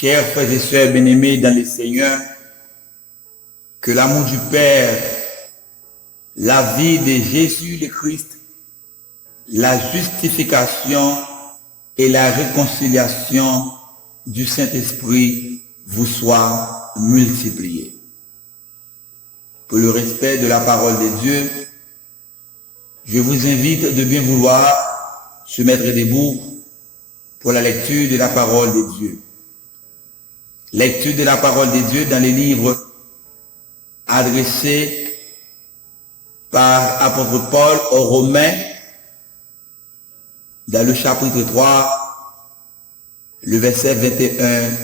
Chers frères et sœurs bien-aimés dans le Seigneur, que l'amour du Père, la vie de Jésus le Christ, la justification et la réconciliation du Saint-Esprit vous soient multipliés. Pour le respect de la parole de Dieu, je vous invite de bien vouloir se mettre debout pour la lecture de la parole de Dieu. Lecture de la parole de Dieu dans les livres adressés par apôtre Paul aux Romains, dans le chapitre 3, le verset 21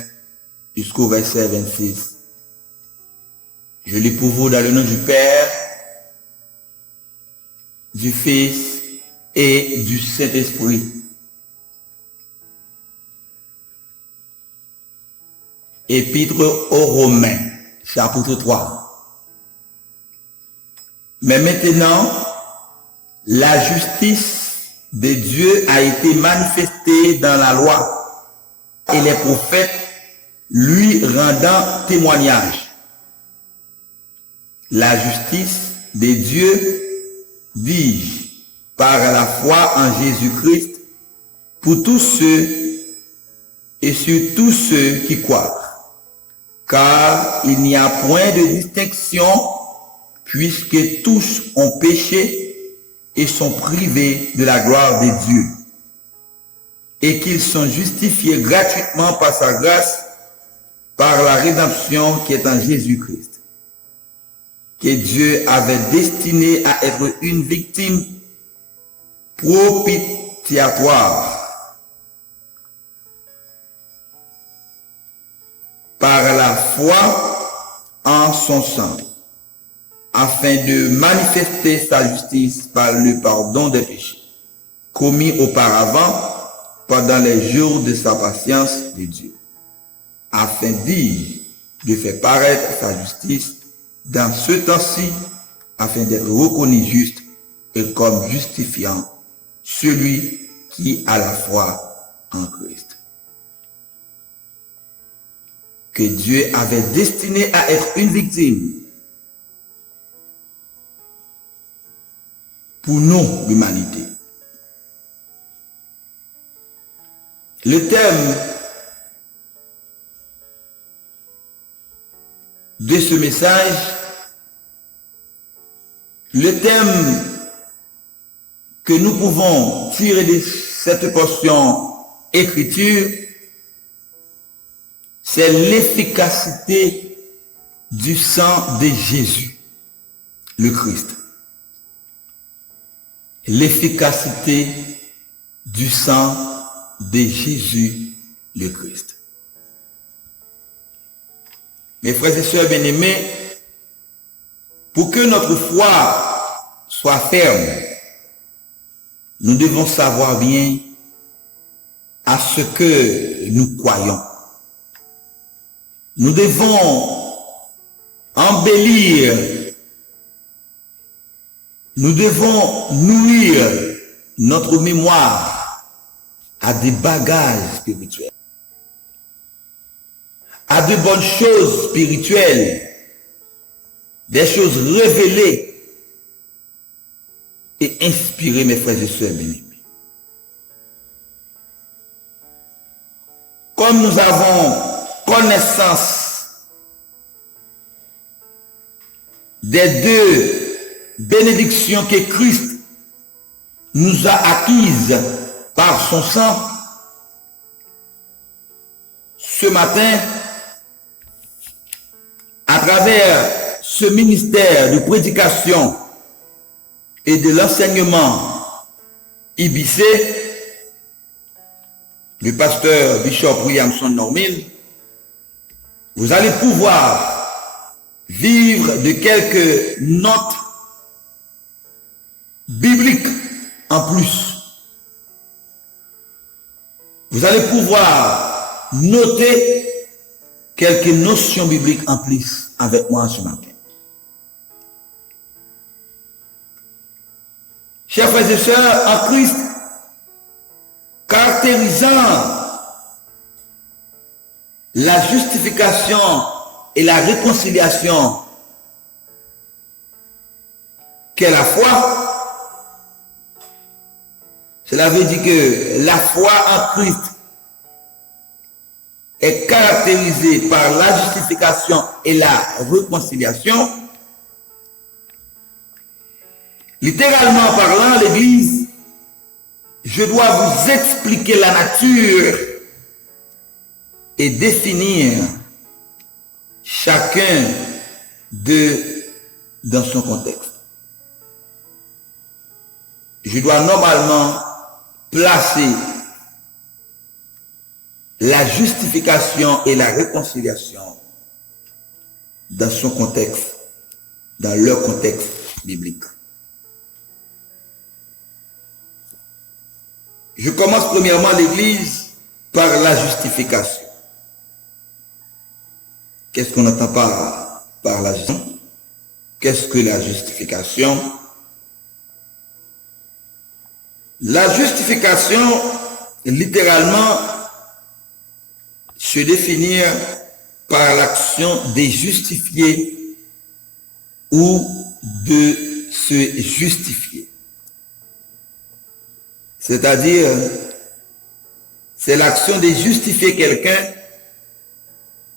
jusqu'au verset 26. Je lis pour vous dans le nom du Père, du Fils et du Saint-Esprit. Épître aux Romains, chapitre 3. Mais maintenant, la justice de Dieu a été manifestée dans la loi et les prophètes lui rendant témoignage. La justice de Dieu, dis-je, par la foi en Jésus-Christ, pour tous ceux et sur tous ceux qui croient. Car il n'y a point de distinction, puisque tous ont péché et sont privés de la gloire de Dieu, et qu'ils sont justifiés gratuitement par sa grâce, par la rédemption qui est en Jésus-Christ, que Dieu avait destiné à être une victime propitiatoire par la foi en son sang, afin de manifester sa justice par le pardon des péchés, commis auparavant pendant les jours de sa patience de Dieu, afin de faire paraître sa justice dans ce temps-ci, afin d'être reconnu juste et comme justifiant celui qui a la foi en Christ. Que Dieu avait destiné à être une victime pour nous, l'humanité. Le thème de ce message, le thème que nous pouvons tirer de cette portion écriture, c'est l'efficacité du sang de Jésus, le Christ. L'efficacité du sang de Jésus, le Christ. Mes frères et sœurs bien-aimés, pour que notre foi soit ferme, nous devons savoir bien à ce que nous croyons. Nous devons embellir, nous devons nourrir notre mémoire à des bagages spirituels, à de bonnes choses spirituelles, des choses révélées et inspirées, mes frères et sœurs bien-aimés. Comme nous avons connaissance des deux bénédictions que Christ nous a acquises par son sang, ce matin, à travers ce ministère de prédication et de l'enseignement IBC, le pasteur Bishop Williamson Normil, vous allez pouvoir vivre de quelques notes bibliques en plus. Vous allez pouvoir noter quelques notions bibliques en plus avec moi ce matin. Chers frères et sœurs en Christ, caractérisant la justification et la réconciliation qu'est la foi, cela veut dire que la foi en Christ est caractérisée par la justification et la réconciliation. Littéralement parlant, l'Église, je dois vous expliquer la nature et définir chacun d'eux dans son contexte. Je dois normalement placer la justification et la réconciliation dans son contexte, dans leur contexte biblique. Je commence premièrement l'Église par la justification. Qu'est-ce qu'on entend par la justification? Qu'est-ce que la justification? La justification, littéralement, se définit par l'action de justifier ou de se justifier. C'est-à-dire, c'est l'action de justifier quelqu'un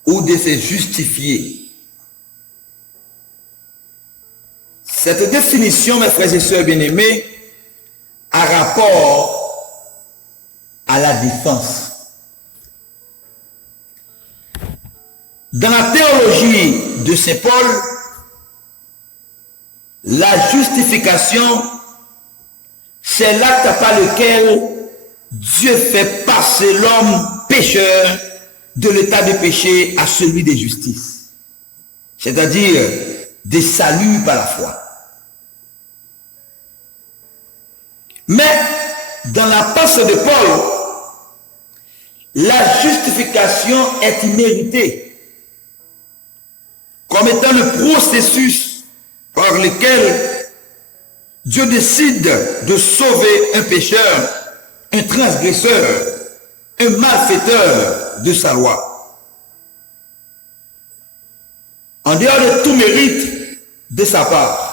ou de se justifier. Cette définition, mes frères et sœurs bien-aimés, a rapport à la défense. Dans la théologie de Saint Paul, la justification, c'est l'acte par lequel Dieu fait passer l'homme pécheur de l'état de péché à celui de justice. C'est-à-dire des saluts par la foi. Mais dans la pensée de Paul, la justification est imméritée, comme étant le processus par lequel Dieu décide de sauver un pécheur, un transgresseur, un malfaiteur de sa loi. En dehors de tout mérite de sa part.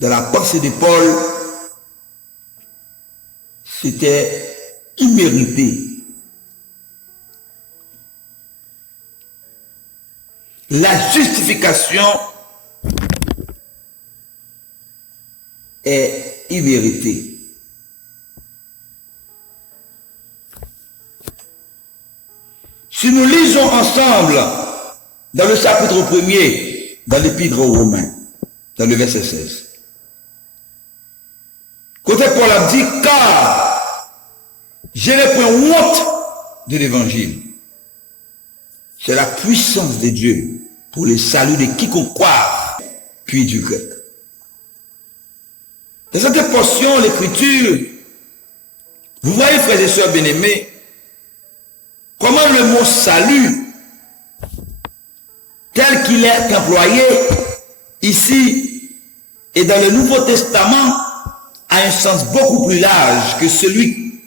Dans la pensée de Paul, c'était immérité. La justification est imméritée. Si nous lisons ensemble dans le chapitre 1er, dans l'épître aux Romains, dans le verset 16, côté Paul a dit, car je n'ai point honte de l'évangile. C'est la puissance de Dieu pour le salut de quiconque croit, puis du grec. Dans cette portion, l'écriture, vous voyez, frères et sœurs bien-aimés, comment le mot salut, tel qu'il est employé ici et dans le Nouveau Testament, a un sens beaucoup plus large que celui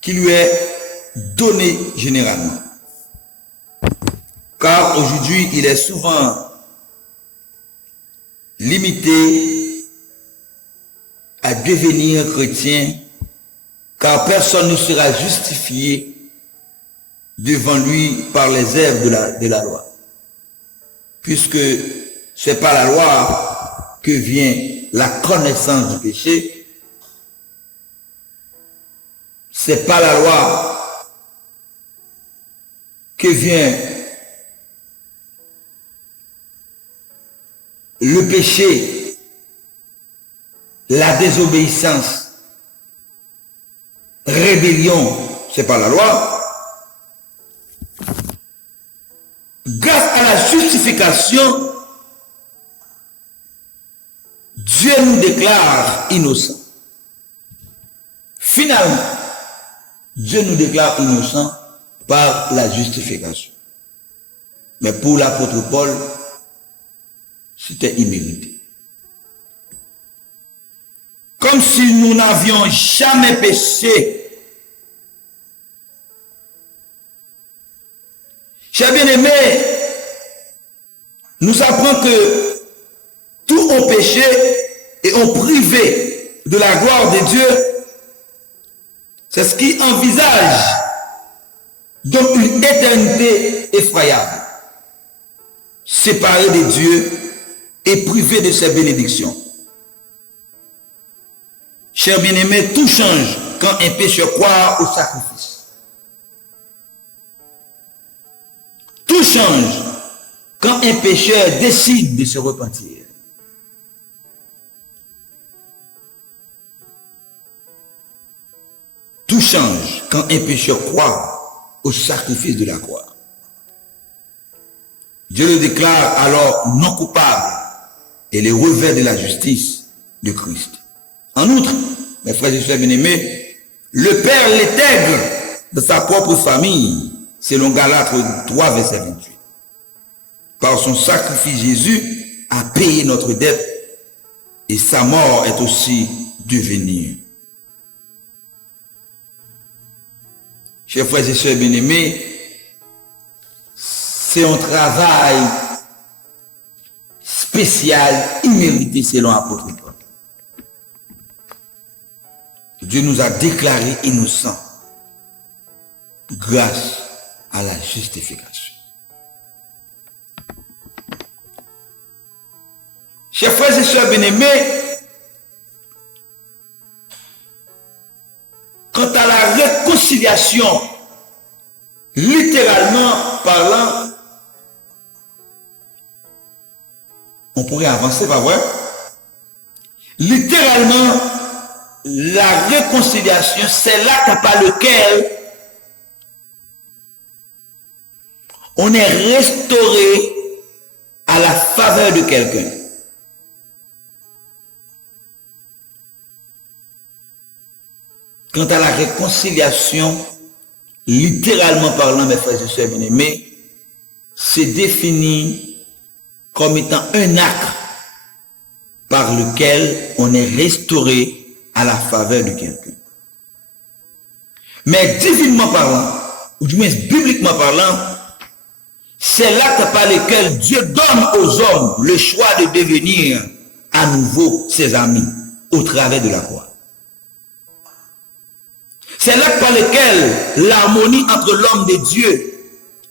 qui lui est donné généralement. Car aujourd'hui, il est souvent limité à devenir chrétien, car personne ne sera justifié devant lui par les œuvres de la loi. Puisque c'est par la loi que vient la connaissance du péché, c'est par la loi que vient le péché, la désobéissance, rébellion, c'est par la loi. Grâce à la justification, Dieu nous déclare innocents. Finalement, Dieu nous déclare innocents par la justification. Mais pour l'apôtre Paul, c'était immérité. Comme si nous n'avions jamais péché, Chers bien-aimés, nous apprenons que tous ont péché et ont privé de la gloire de Dieu. C'est ce qui envisage donc une éternité effroyable, séparée de Dieu et privé de ses bénédictions. Chers bien-aimés, tout change quand un pécheur croit au sacrifice. Tout change quand un pécheur décide de se repentir. Tout change quand un pécheur croit au sacrifice de la croix. Dieu le déclare alors non coupable et les revêt de la justice de Christ. En outre, mes frères et sœurs bien-aimés, le Père l'intègre de sa propre famille, selon Galates 3, verset 28. Par son sacrifice, Jésus a payé notre dette et sa mort est aussi devenue. Chers frères et sœurs bien-aimés, c'est un travail spécial, immérité selon l'apôtre Paul. Dieu nous a déclarés innocents grâce à la justification. Chers frères et sœurs bien-aimés, quant à la réconciliation, littéralement parlant, on pourrait avancer, pas vrai? Littéralement, la réconciliation, c'est l'acte par lequel on est restauré à la faveur de quelqu'un. Quant à la réconciliation, littéralement parlant, mes frères et sœurs bien-aimés, c'est défini comme étant un acte par lequel on est restauré à la faveur de quelqu'un. Mais divinement parlant, ou du moins bibliquement parlant, c'est l'acte par lequel Dieu donne aux hommes le choix de devenir à nouveau ses amis au travers de la croix. C'est l'acte par lequel l'harmonie entre l'homme et Dieu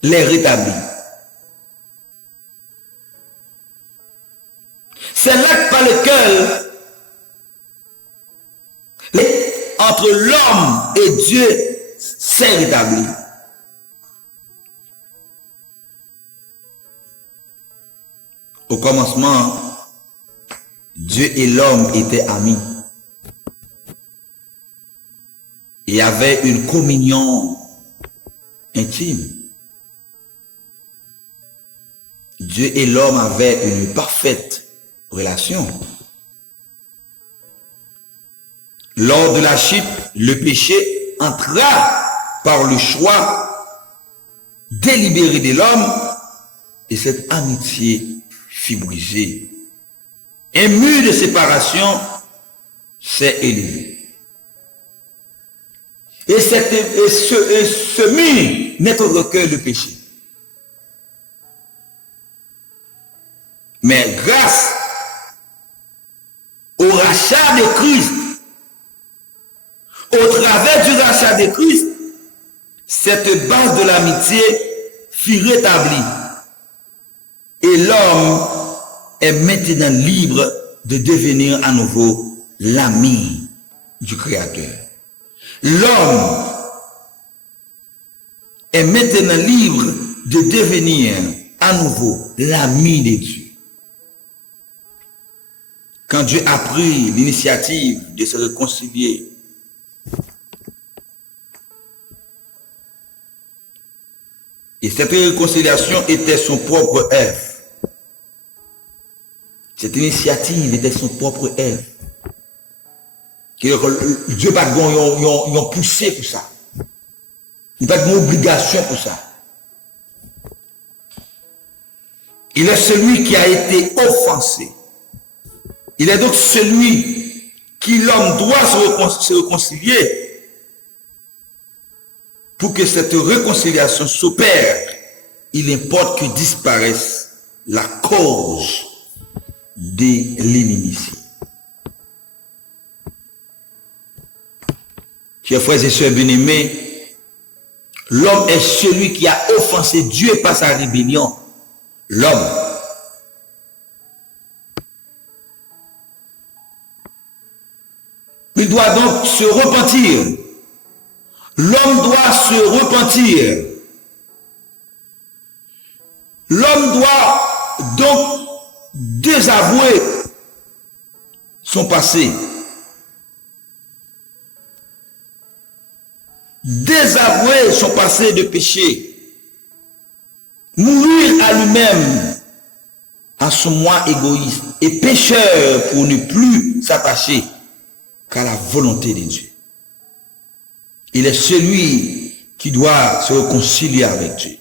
les rétablit. C'est l'acte par lequel entre l'homme et Dieu s'est rétabli. Au commencement, Dieu et l'homme étaient amis. Il y avait une communion intime. Dieu et l'homme avaient une parfaite relation. Lors de la chute, le péché entra par le choix délibéré de l'homme et cette amitié fut brisée. Un mur de séparation s'est élevé. Et ce mur n'est autre que le péché. Mais grâce au rachat de Christ, au travers du rachat de Christ, cette base de l'amitié fut rétablie. Et l'homme est maintenant libre de devenir à nouveau l'ami du Créateur. L'homme est maintenant libre de devenir à nouveau l'ami de Dieu. Quand Dieu a pris l'initiative de se réconcilier, et cette réconciliation était son propre œuvre. Cette initiative était son propre œuvre. Dieu n'a pas poussé pour ça. Il n'a pas d'obligation pour ça. Il est celui qui a été offensé. Il est donc celui qui l'homme doit se réconcilier pour que cette réconciliation s'opère il importe que disparaisse la cause de l'inimitié. Chers frères et sœurs bien-aimés, l'homme est celui qui a offensé Dieu par sa rébellion. L'homme. Il doit donc se repentir. L'homme doit se repentir. L'homme doit donc désavouer son passé. Désavouer son passé de péché. Mourir à lui-même, à son moi égoïste et pécheur pour ne plus s'attacher qu'à la volonté de Dieu. Il est celui qui doit se réconcilier avec Dieu.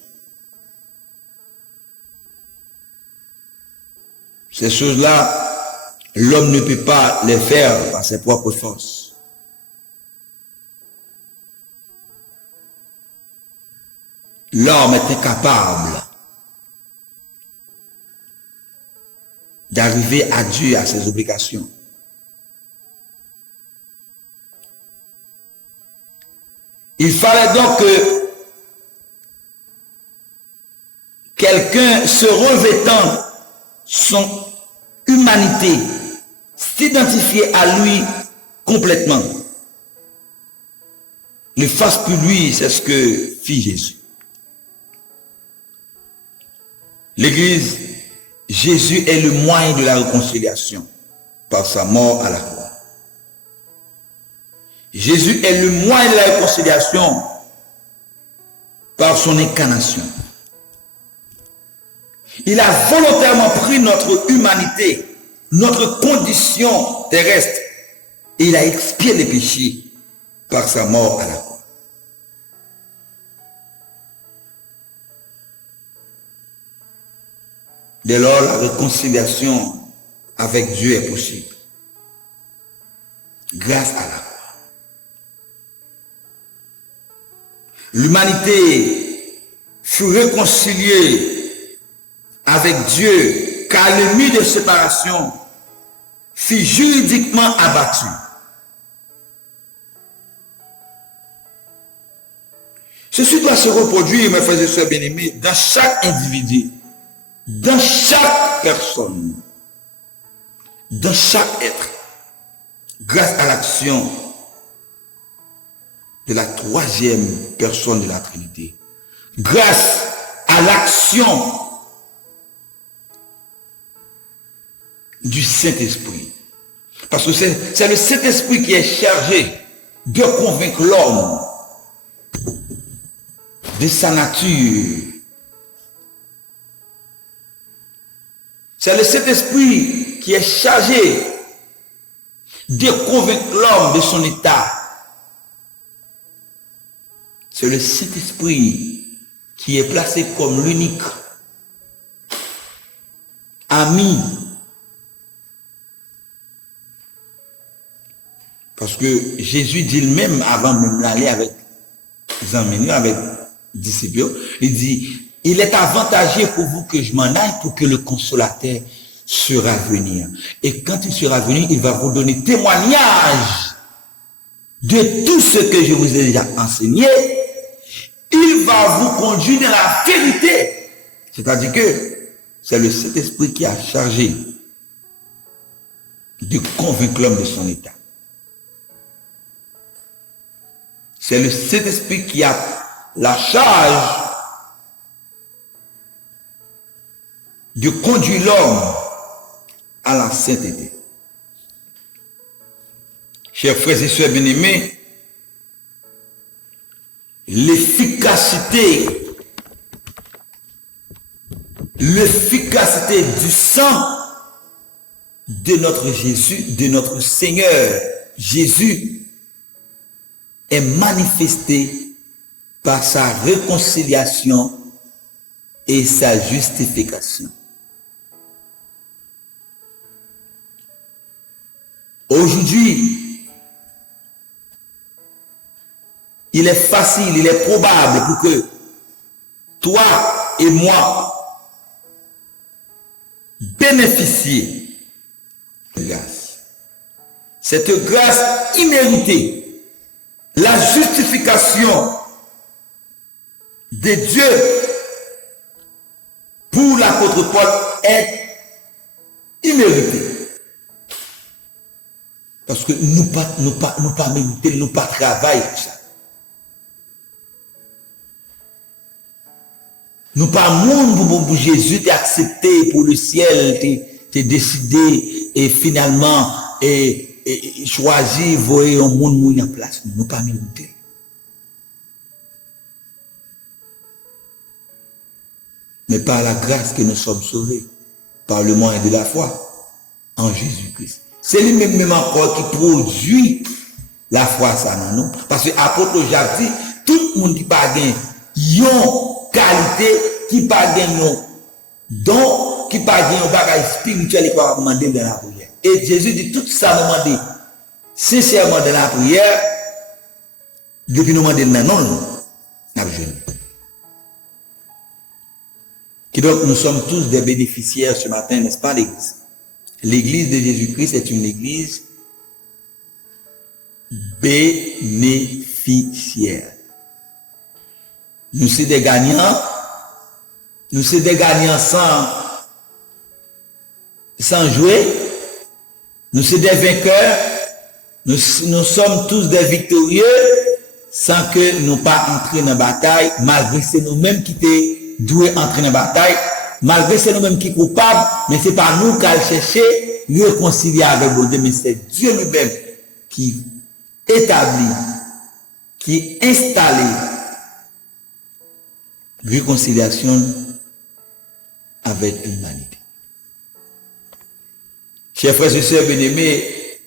Ces choses-là, l'homme ne peut pas les faire par ses propres forces. L'homme est incapable d'arriver à Dieu, à ses obligations. Il fallait donc que quelqu'un se revêtant son humanité, s'identifier à lui complètement. Le fasse pour lui, c'est ce que fit Jésus. L'Église, Jésus est le moyen de la réconciliation par sa mort à la croix. Jésus est le moyen de la réconciliation par son incarnation. Il a volontairement pris notre humanité, notre condition terrestre, et il a expié les péchés par sa mort à la croix. Dès lors, la réconciliation avec Dieu est possible, grâce à la croix. L'humanité fut réconciliée avec Dieu, car le mur de séparation fut juridiquement abattu. Ceci doit se reproduire, mes frères et sœurs bien-aimés, dans chaque individu, dans chaque personne, dans chaque être, grâce à l'action de la troisième personne de la Trinité, grâce à l'action du Saint-Esprit. Parce que c'est le Saint-Esprit qui est chargé de convaincre l'homme de sa nature. C'est le Saint-Esprit qui est chargé de convaincre l'homme de son état. C'est le Saint-Esprit qui est placé comme l'unique ami. Parce que Jésus dit lui-même, avant même d'aller avec les emmèneurs, avec les disciples, il dit, il est avantageux pour vous que je m'en aille pour que le consolateur sera venir. Et quand il sera venu, il va vous donner témoignage de tout ce que je vous ai déjà enseigné. Il va vous conduire dans la vérité. C'est-à-dire que c'est le Saint-Esprit qui a chargé de convaincre l'homme de son état. C'est le Saint-Esprit qui a la charge de conduire l'homme à la sainteté. Chers frères et sœurs bien-aimés, l'efficacité du sang de notre Jésus, de notre Seigneur Jésus, est manifestée par sa réconciliation et sa justification. Aujourd'hui, il est facile, il est probable pour que toi, et moi bénéficier de grâce. Cette grâce imméritée, la justification de Dieu pour l'apôtre Paul est imméritée. Parce que nous pas mériter, nous pas travailler pour ça. Nous pas monde pour Jésus t'es accepté pour le ciel, t'es décidé et finalement et choisi voyer un monde en place. Nous pas mériter. Mais par la grâce que nous sommes sauvés, par le moyen de la foi en Jésus-Christ. C'est lui-même encore qui produit la foi ça dans nous. Parce que l'apôtre Jacques dit, tout le monde qui pas gagne yon qualité, qui pas gagne yon don, qui pas gagne yon bagage spirituel, qui va demander dans la prière. Et Jésus dit tout ça nous demande sincèrement dans la prière, depuis nous demander non, n'a pas jeûné. Et donc nous sommes tous des bénéficiaires ce matin, n'est-ce pas l'église? L'église de Jésus-Christ est une église bénéficiaire. Nous sommes des gagnants. Nous sommes des gagnants sans jouer. Nous sommes des vainqueurs. Nous sommes tous des victorieux sans que nous pas entrions dans la bataille, malgré c'est nous-mêmes qui t'es doué entrer dans la bataille. Malgré c'est nous-mêmes qui sommes coupables, mais c'est pas nous qui allons chercher réconcilier avec Dieu, mais c'est Dieu lui-même qui établit, qui installe réconciliation avec l'humanité. Chers frères et sœurs bien-aimés,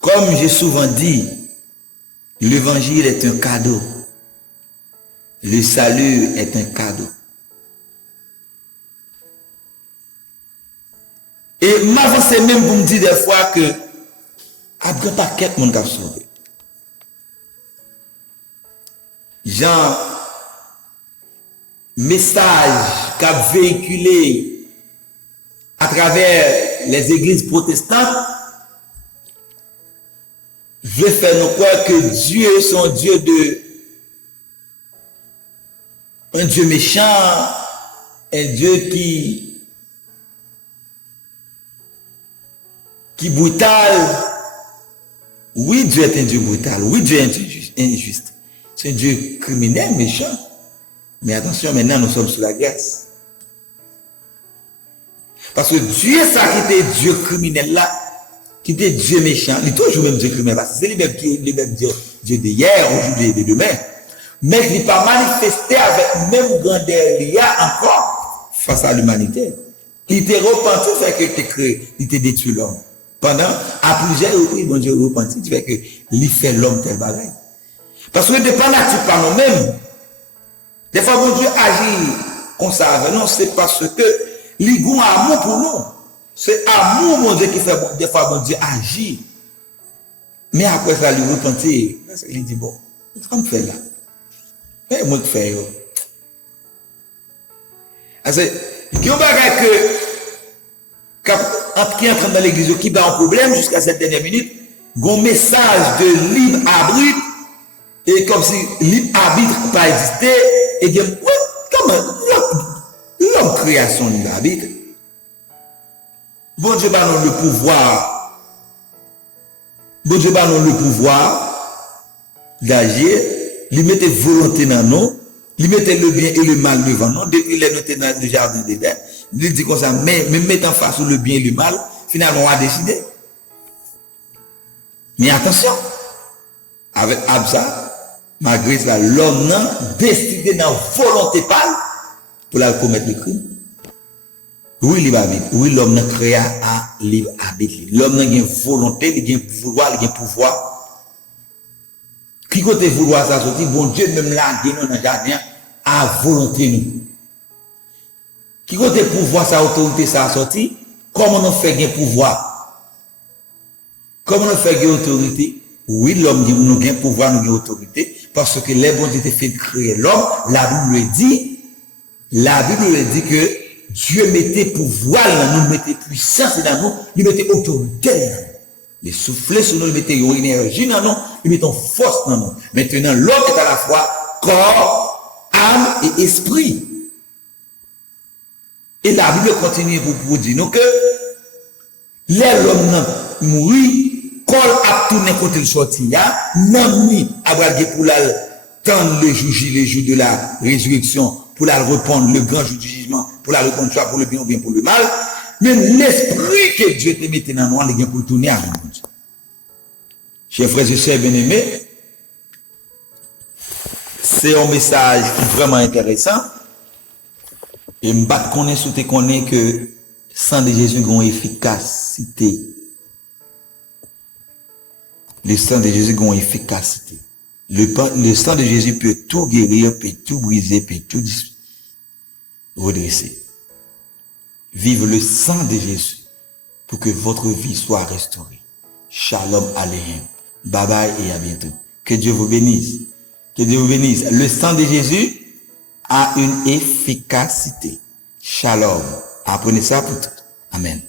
comme j'ai souvent dit, l'évangile est un cadeau. Le salut est un cadeau. Et m'avance même pour me dire des fois que après pas quelqu'un monde qui a sauvé. Genre message qu'a véhiculé à travers les églises protestantes, je fais nous croire que Dieu est son Dieu un Dieu méchant, un Dieu qui brutal. Oui, Dieu est un Dieu brutal. Oui, Dieu est injuste. C'est un Dieu criminel, méchant. Mais attention, maintenant, nous sommes sous la grâce. Parce que Dieu, ça qui était Dieu criminel là, qui était Dieu méchant, il est toujours même Dieu criminel. Parce que c'est lui-même qui est le même Dieu d'hier, aujourd'hui et de demain. Mais il n'est pas manifesté avec même grandeur il y a encore face à l'humanité. Il était repenti, fait que il créé, il était détruit l'homme. Pendant, à plusieurs reprises, bon Dieu repenti, tu fait que il fait l'homme tel bagaille. Parce que de par nature par nous-mêmes, des fois bon Dieu agit comme ça, non, c'est parce que il a un amour pour nous. C'est amour mon Dieu qui fait des fois bon Dieu agit. Mais après ça, il repenti, il dit bon, comment faire là? Mais moi, je fais. Il y a un bagage qui est en train dans l'église qui a un problème jusqu'à cette dernière minute, un message de libre arbitre, et comme si libre arbitre n'a pas existé, et bien, comment l'homme création libre arbitre. Bon Dieu va nous le pouvoir. Bon Dieu va nous le pouvoir d'agir. Il mettait volonté dans nous, il mettait le bien et le mal devant nous, depuis les notés dans le jardin d'Éden, il dit comme ça, mais mettant face le bien et le mal, finalement on a décidé. Mais attention, avec Absa, malgré cela, l'homme n'a décidé dans volonté pâle pour la commettre le crime. Oui, libre arbitre. Oui, l'homme n'a créé à libre arbitre. L'homme n'a une volonté, il a un vouloir, il a un pouvoir. Qui côté vouloir ça sortir, bon Dieu même là, dans le jardin, à volonté nous. Qui côté pouvoir sa autorité ça sortir, comment on fait un pouvoir? Comment on fait une autorité? Oui, l'homme dit nous avons pouvoir, nous avons autorité, Parce que les bons étaient fait créer l'homme, la Bible dit que Dieu mettait pouvoir dans nous, mettait puissance dans nous, il mettait autorité dans nous. Les soufflets sur nous, il mettait une énergie dans nous, il mettait une force dans nous. Maintenant, l'homme est à la fois corps, âme et esprit. Et la Bible continue pour dire nous que l'homme mourit, quand a tourné contre le sorti, non ni à pour l'attendre le jour de la résurrection, pour la répondre le grand jour du jugement, pour la répondre soit pour le bien ou bien pour le mal, mais l'esprit que Dieu te mette dans nous, il pour tourner avec nous. Chers frères et sœurs bien-aimés, c'est un message qui est vraiment intéressant. Et je connais que le sang de Jésus a une efficacité. Le sang de Jésus a une efficacité. Le sang de Jésus peut tout guérir, peut tout briser, peut tout redresser. Vive le sang de Jésus pour que votre vie soit restaurée. Shalom Aleichem. Bye bye et à bientôt. Que Dieu vous bénisse. Que Dieu vous bénisse. Le sang de Jésus a une efficacité. Shalom. Apprenez ça pour tout. Amen.